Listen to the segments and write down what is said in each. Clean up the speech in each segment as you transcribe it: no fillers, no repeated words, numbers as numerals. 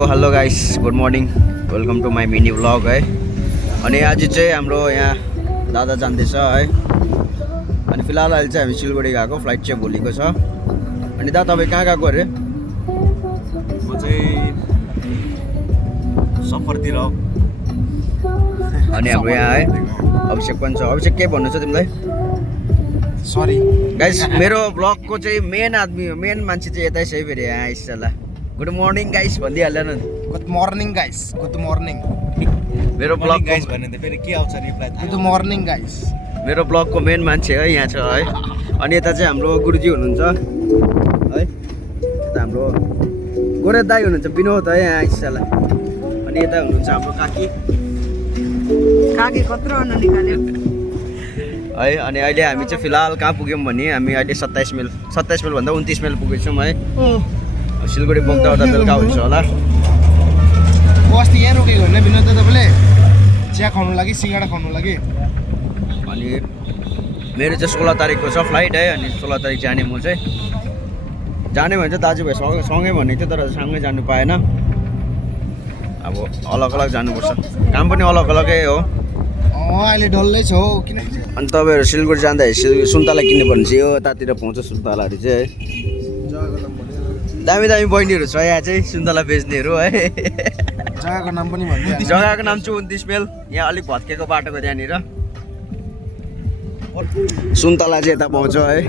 Hello guys, good morning, welcome to my mini vlog है। अनि आज चाहिँ हाम्रो यहाँ दादा जाँदैछ है। अनि फिलहाल अहिले चाहिँ हामी सिलगढी गएको, फ्लाइट चाहिँ भोलिको छ। अनि दादा तपाईँ कहाँ गएको अरे? म चाहिँ सफरतिर हो। अनि हाम्रो यहाँ है अभिषेक पनि छ। अभिषेक के भन्नु छ तिमीलाई? सरी गाइस, मेरो ब्लगको चाहिँ मेन मान्छे चाहिँ यतै छ है। फेरि यहाँ आइस ल। गुड मर्निङ गाइस भनिदिइहाल्यो न। Good morning guys, good morning. मेरो ब्लग गाइस भने त फेरि के आउँछ रिप्लाई? Good morning guys. मेरो ब्लगको मेन मान्छे है यहाँ छ है। अनि यता चाहिँ हाम्रो गुरुजी हुनुहुन्छ है। यता हाम्रो गोरे दाई हुनुहुन्छ, विनोद है यहाँ आइसला। अनि यता हुनुहुन्छ हाम्रो काकी कत्रो अन्न निकाल्यो है। अनि अहिले हामी चाहिँ फिलहाल कहाँ पुग्यौँ भने हामी अहिले 27 माइल भन्दा 29 माइल पुगेछौँ है। सिलगढी पुग्दा ओर्दा बेलुका हुन्छ होला। अस्ति यहाँ रोकेको होइन विनोद दा तपाईँले? चिया खानु लागि, सिँगडा खानु लागि। अनि मेरो चाहिँ 16 तारिकको छ फ्लाइट है। अनि 16 तारिक जाने म चाहिँ जाने भने चाहिँ दाजुभाइ सँगै भनेको थियो, तर सँगै जानु पाएन। अब अलग अलग जानुपर्छ, काम पनि अलग अलगै हो। अहिले डल्लै छ हौ किन? अनि तपाईँहरू सिलगढी जाँदाखेरि सुन्तला किन्नुपर्ने चाहिँ यो तातिर पाउँछ सुन्तलाहरू चाहिँ है। दामी दामी बहिनीहरू छ यहाँ चाहिँ सुन्तला बेच्नेहरू है। जग्गाको नाम पनि भन्दै जग्गाको नाम चाहिँ 29 माइल। यहाँ अलिक भत्केको बाटोको त्यहाँनिर सुन्तला चाहिँ यता पाउँछ है।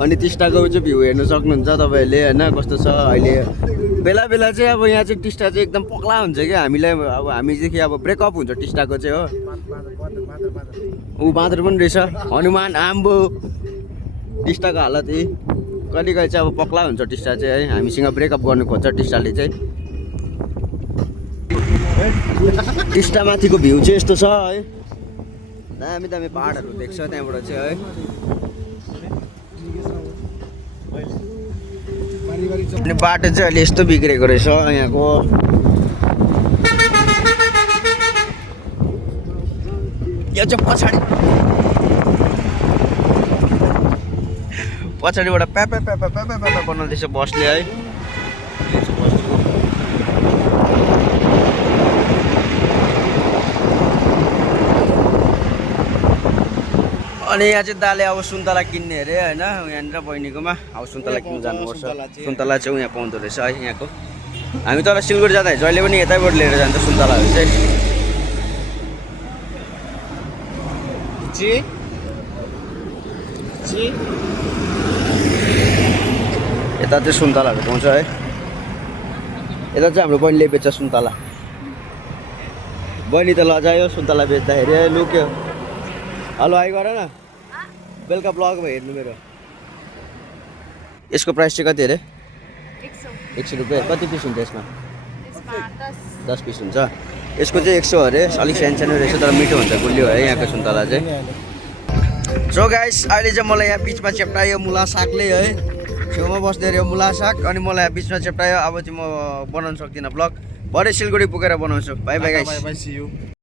अनि टिस्टाको चाहिँ भ्यू हेर्नु सक्नुहुन्छ तपाईँहरूले होइन, कस्तो छ अहिले। बेला बेला चाहिँ अब यहाँ चाहिँ टिस्टा चाहिँ एकदम पक्ला हुन्छ क्या हामीलाई। अब हामीदेखि अब ब्रेकअप हुन्छ टिस्टाको चाहिँ हो। ऊ बाँदर पनि रहेछ, हनुमान, आम्बो। टिस्टाको हालत यही, कहिले कहिले चाहिँ अब पक्ला हुन्छ टिस्टा चाहिँ है। हामीसँग ब्रेकअप गर्नु खोज्छ टिस्टाले चाहिँ। टिस्टा माथिको भ्यू चाहिँ यस्तो छ है। दामी दामी पाहाडहरू देख्छ त्यहाँबाट चाहिँ है। अनि बाटो चाहिँ अहिले यस्तो बिग्रेको रहेछ यहाँको। यो चाहिँ पछाडिबाट प्यापा प्यापा प्यापा प्यापा बनाउँदैछ बसले है। अनि यहाँ चाहिँ दाले अब सुन्तला किन्ने अरे होइन, यहाँनिर बहिनीकोमा। अब सुन्तला किन्नु जानुपर्छ। सुन्तला चाहिँ यहाँ पाउँदो रहेछ है यहाँको। हामी तर सिलगढी जाँदा जहिले पनि यतैबाट लिएर जान्छ सुन्तलाहरू चाहिँ। यता चाहिँ सुन्तलाहरू पाउँछ है। यता चाहिँ हाम्रो बहिनीले बेच्छ सुन्तला। बहिनी त लजायो सुन्तला बेच्दाखेरि है, लुक्यो। हेलो हाई गर न, बेलुका ब्लगमा हेर्नु मेरो। यसको प्राइस चाहिँ कति अरे? 100 रुपियाँ। कति पिस हुन्छ यसमा? 10 पिस हुन्छ। यसको चाहिँ 100 अरे। अलिक सानो सानो रहेछ तर मिठो हुन्छ, गुलियो है यहाँको सुन्तला चाहिँ। सो गाइस, अहिले चाहिँ मलाई यहाँ बिचमा चेप्टायो मुला सागले है। छेउमा बस्दै रह्यो मुला साग। अनि मलाई बिचमा चेप्टायो। अब चाहिँ म बनाउन सक्दिनँ ब्लग, भरे सिलगढी पुगेर बनाउँछु। By by guys.